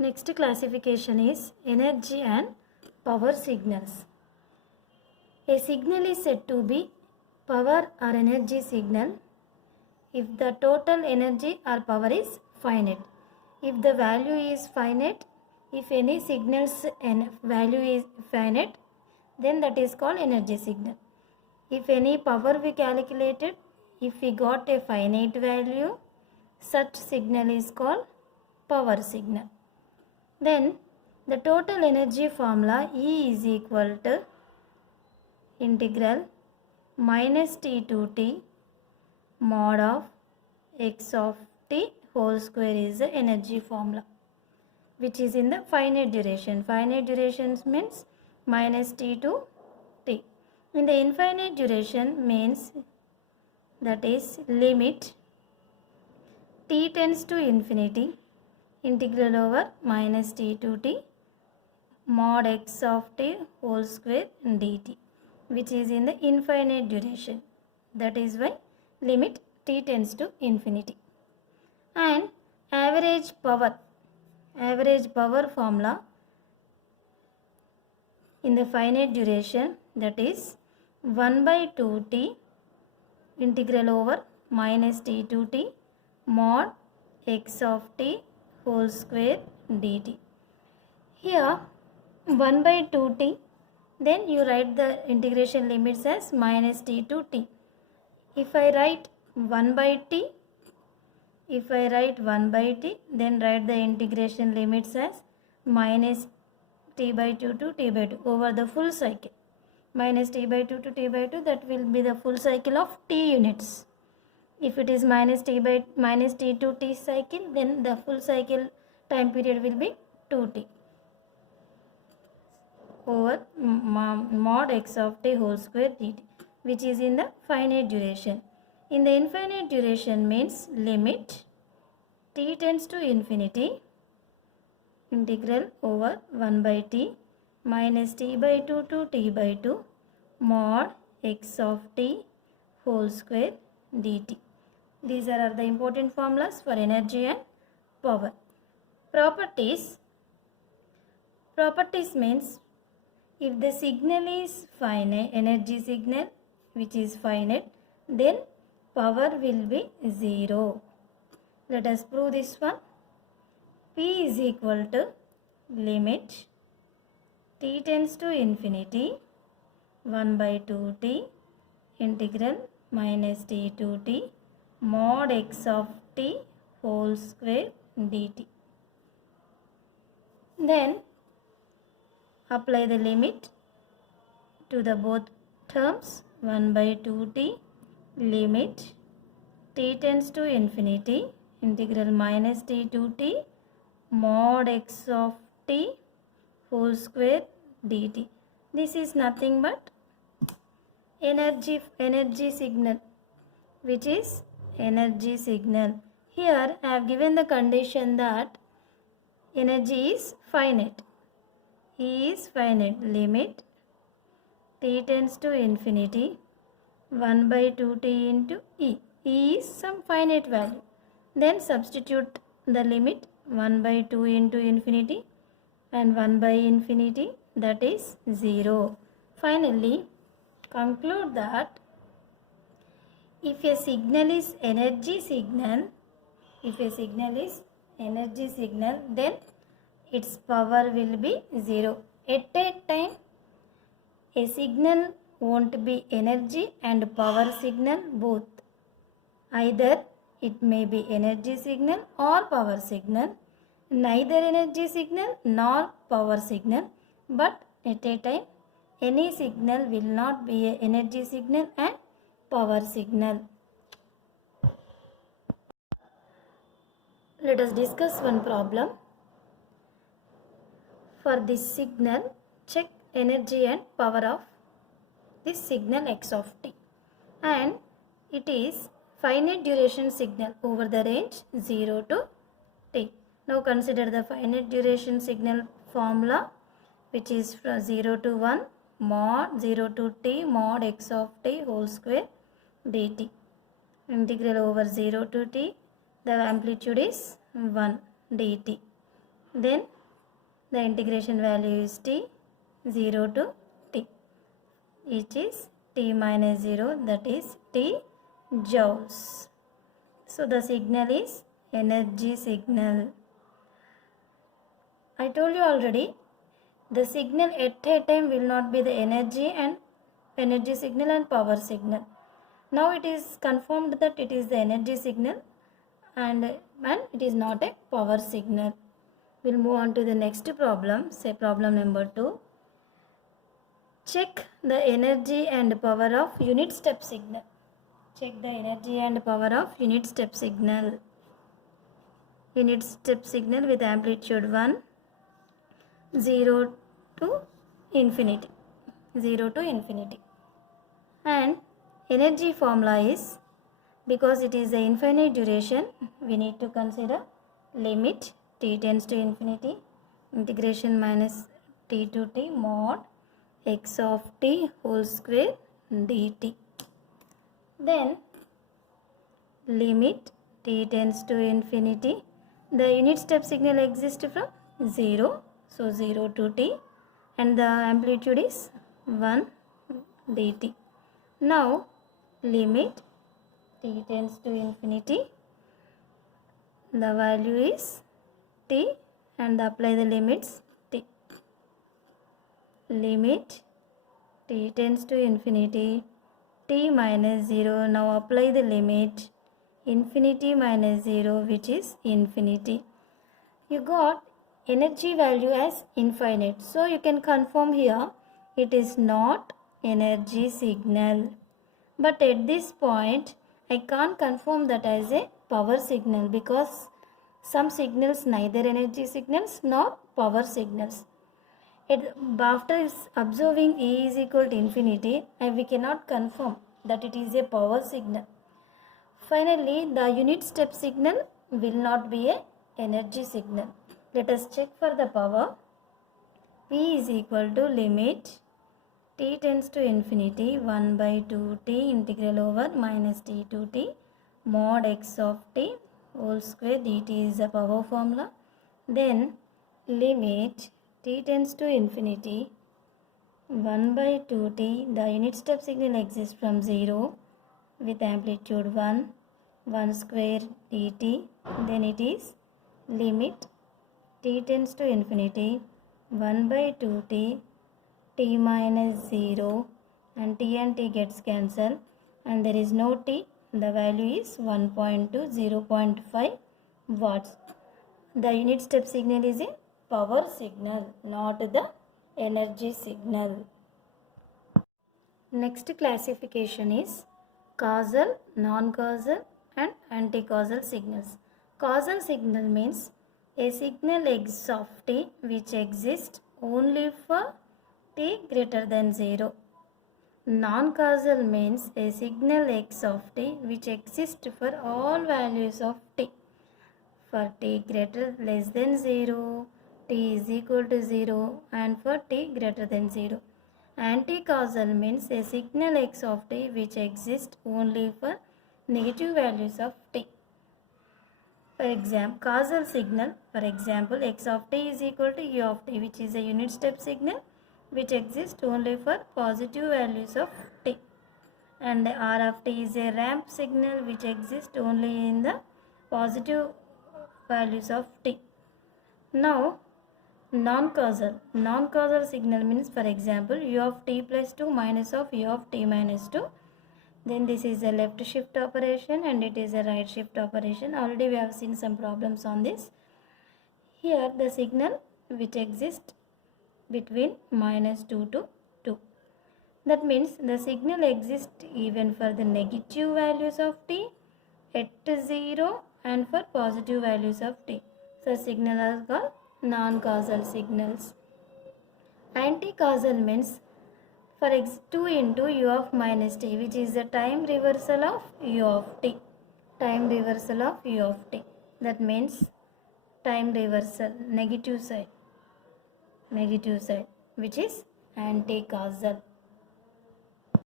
Next classification is energy and power signals. A signal is said to be power or energy signal if the total energy or power is finite. If the value is finite, if any signal's value is finite, then that is called energy signal. If any power we calculated, if we got a finite value, such signal is called power signal. Then the total energy formula E is equal to integral minus T to T mod of x of t whole square is the energy formula, which is in the finite duration. Finite duration means minus T to T. In the infinite duration means that is limit T tends to infinity integral over minus T to T mod x of t whole square dt, which is in the infinite duration. That is why limit T tends to infinity. And average power formula in the finite duration, that is 1 by 2t integral over minus T to T mod x of t whole square dt. Here 1 by 2t, then you write the integration limits as minus T to T. If I write 1 by t, then write the integration limits as minus t by 2 to t by 2 over the full cycle. Minus t by 2 to t by 2, that will be the full cycle of t units. If it is minus t to t cycle, then the full cycle time period will be 2t over mod x of t whole square dt, which is in the finite duration. In the infinite duration means limit t tends to infinity integral over 1 by t minus t by 2 to t by 2 mod x of t whole square dt. These are the important formulas for energy and power. Properties means if the signal is finite, energy signal which is finite, then power will be 0. Let us prove this one. P is equal to limit t tends to infinity 1 by 2t integral minus t to t mod x of t whole square dt. Then apply the limit to the both terms. 1 by 2t limit t tends to infinity integral minus t to t mod x of t whole square dt. This is nothing but energy signal, which is energy signal. Here I have given the condition that energy is finite. E is finite. Limit t tends to infinity 1 by 2t into E. E is some finite value. Then substitute the limit 1 by 2 into infinity and 1 by infinity, that is 0. Finally, conclude that if a signal is energy signal, then its power will be 0. At a time, a signal won't be energy and power signal both. Either it may be energy signal or power signal, neither energy signal nor power signal, but at a time any signal will not be an energy signal and power signal. Let us discuss one problem. For this signal, check energy and power of this signal x of t, and it is finite duration signal over the range 0 to t. Now consider the finite duration signal formula, which is from 0 to 1 mod 0 to t mod x of t whole square dt. Integral over 0 to t, the amplitude is 1 dt. then the integration value is t 0 to t, which is t minus 0, that is t joules. So the signal is energy signal. I told you already, the signal at a time will not be the energy signal and power signal. Now it is confirmed that it is the energy signal and it is not a power signal. We'll move on to the next problem, say problem number 2. Check the energy and power of unit step signal. Check the energy and power of unit step signal. Unit step signal with amplitude 1, 0 to infinity. 0 to infinity. And energy formula is, because it is the infinite duration, we need to consider limit t tends to infinity, integration minus t to t mod x of t whole square dt. Then limit t tends to infinity, the unit step signal exists from 0, so 0 to t, and the amplitude is 1 dt. Now limit t tends to infinity, the value is t, and apply the limits t. Limit t tends to infinity, t minus 0, now apply the limit infinity minus 0, which is infinity. You got energy value as infinite, so you can confirm here it is not energy signal. But at this point I can't confirm that as a power signal, because some signals neither energy signals nor power signals. After observing E is equal to infinity, we cannot confirm that it is a power signal. Finally, the unit step signal will not be a energy signal. Let us check for the power. P is equal to limit t tends to infinity 1 by 2t integral over minus t to t mod x of t whole square dt is the power formula. Then limit t tends to infinity 1 by 2t, the unit step signal exists from 0 with amplitude 1 square dt. Then it is limit t tends to infinity 1 by 2t, t minus 0, and t gets cancelled, and there is no t, the value is 1.2, 0.5 watts. The unit step signal is a power signal, not the energy signal. Next classification is causal, non-causal and anti-causal signals. Causal signal means a signal x of t which exists only for t greater than 0. Non-causal means a signal x of t which exists for all values of t. For t greater less than 0, t is equal to 0, and for t greater than 0. Anti-causal means a signal x of t which exists only for negative values of t. For example, causal signal, for example, x of t is equal to u of t, which is a unit step signal which exists only for positive values of t. And r of t is a ramp signal which exists only in the positive values of t. Now, non-causal signal means, for example, u of t plus 2 minus of u of t minus 2. Then this is a left shift operation and it is a right shift operation. Already we have seen some problems on this. Here the signal which exists between minus 2 to 2. That means the signal exists even for the negative values of t at 0 and for positive values of t. So signals are called non-causal signals. Anti-causal means, for 2 into u of minus t, which is the time reversal of u of t. Time reversal of u of t. That means time reversal, negative side, which is anti-causal.